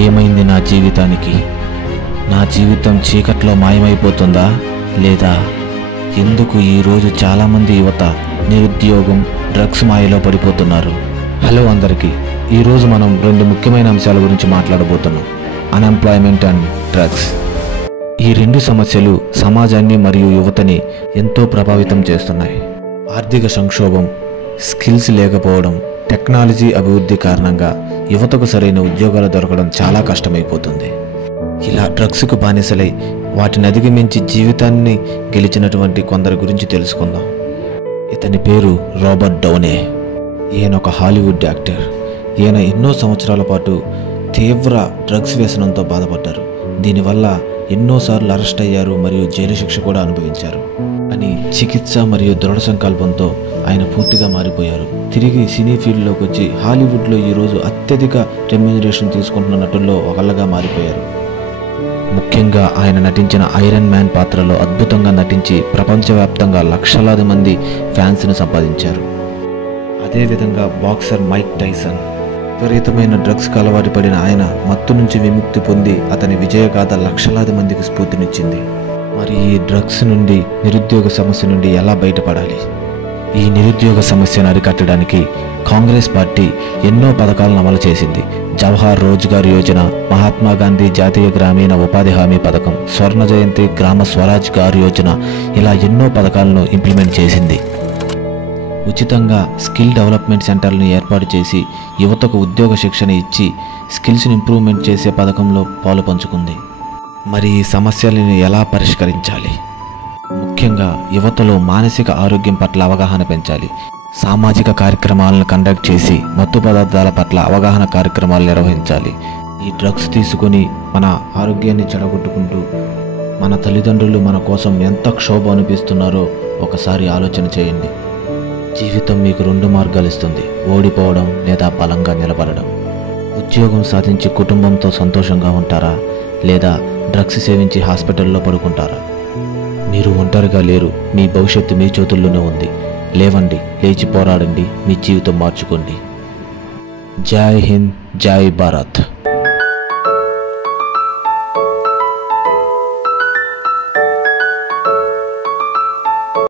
ఏమైంది నా జీవితానికి? నా జీవితం చీకట్లో మాయమైపోతుందా లేదా? ఎందుకు ఈరోజు చాలామంది యువత నిరుద్యోగం, డ్రగ్స్ మాయలో పడిపోతున్నారు? హలో అందరికీ, ఈరోజు మనం రెండు ముఖ్యమైన అంశాల గురించి మాట్లాడబోతున్నాం: అన్ఎంప్లాయ్మెంట్ అండ్ డ్రగ్స్. ఈ రెండు సమస్యలు సమాజాన్ని మరియు యువతని ఎంతో ప్రభావితం చేస్తున్నాయి. ఆర్థిక సంక్షోభం, స్కిల్స్ లేకపోవడం, టెక్నాలజీ అభివృద్ధి కారణంగా యువతకు సరైన ఉద్యోగాలు దొరకడం చాలా కష్టమైపోతుంది. ఇలా డ్రగ్స్కు బానిసలై వాటిని అధిగమించి జీవితాన్ని గెలిచినటువంటి కొందరి గురించి తెలుసుకుందాం. ఇతని పేరు రాబర్ట్ డౌనే. ఈయన ఒక హాలీవుడ్ యాక్టర్. ఈయన ఎన్నో సంవత్సరాల పాటు తీవ్ర డ్రగ్స్ వ్యసనంతో బాధపడ్డారు. దీనివల్ల ఎన్నోసార్లు అరెస్ట్ అయ్యారు మరియు జైలు శిక్ష కూడా అనుభవించారు. అని చికిత్స మరియు దృఢ సంకల్పంతో ఆయన పూర్తిగా మారిపోయారు. తిరిగి సినీ ఫీల్డ్లోకి వచ్చి హాలీవుడ్లో ఈరోజు అత్యధిక రెమ్యూనరేషన్ తీసుకుంటున్న నటుల్లో ఒకళ్ళగా మారిపోయారు. ముఖ్యంగా ఆయన నటించిన ఐరన్ మ్యాన్ పాత్రలో అద్భుతంగా నటించి ప్రపంచవ్యాప్తంగా లక్షలాది మంది ఫ్యాన్స్ని సంపాదించారు. అదేవిధంగా బాక్సర్ మైక్ టైసన్. విపరీతమైన డ్రగ్స్కి అలవాటు పడిన ఆయన మత్తు నుంచి విముక్తి పొంది అతని విజయగాథ లక్షలాది మందికి స్ఫూర్తినిచ్చింది. మరి ఈ డ్రగ్స్ నుండి, నిరుద్యోగ సమస్య నుండి ఎలా బయటపడాలి? ఈ నిరుద్యోగ సమస్యను అరికట్టడానికి కాంగ్రెస్ పార్టీ ఎన్నో పథకాలను అమలు చేసింది. జవహర్ రోజ్గార్ యోజన, మహాత్మా గాంధీ జాతీయ గ్రామీణ ఉపాధి హామీ పథకం, స్వర్ణ జయంతి గ్రామ స్వరాజ్ గార్ యోజన, ఇలా ఎన్నో పథకాలను ఇంప్లిమెంట్ చేసింది. ఉచితంగా స్కిల్ డెవలప్మెంట్ సెంటర్లను ఏర్పాటు చేసి యువతకు ఉద్యోగ శిక్షణ ఇచ్చి స్కిల్స్ని ఇంప్రూవ్మెంట్ చేసే పథకంలో పాలు పంచుకుంది. మరి ఈ సమస్యలను ఎలా పరిష్కరించాలి? ముఖ్యంగా యువతలో మానసిక ఆరోగ్యం పట్ల అవగాహన పెంచాలి. సామాజిక కార్యక్రమాలను కండక్ట్ చేసి మత్తు పదార్థాల పట్ల అవగాహన కార్యక్రమాలు నిర్వహించాలి. ఈ డ్రగ్స్ తీసుకుని మన ఆరోగ్యాన్ని చెడగొట్టుకుంటూ మన తల్లిదండ్రులు మన కోసం ఎంత క్షోభ అనిపిస్తున్నారో ఒకసారి ఆలోచన చేయండి. జీవితం మీకు రెండు మార్గాలు ఇస్తుంది: ఓడిపోవడం లేదా బలంగా నిలబడడం. ఉద్యోగం సాధించి కుటుంబంతో సంతోషంగా ఉంటారా, లేదా డ్రగ్స్ సేవించి హాస్పిటల్లో పడుకుంటారా? మీరు ఒంటరిగా లేరు. మీ భవిష్యత్తు మీ చేతుల్లోనే ఉంది. లేవండి, లేచి పోరాడండి, మీ జీవితం మార్చుకోండి. జై హింద్, జై భారత్.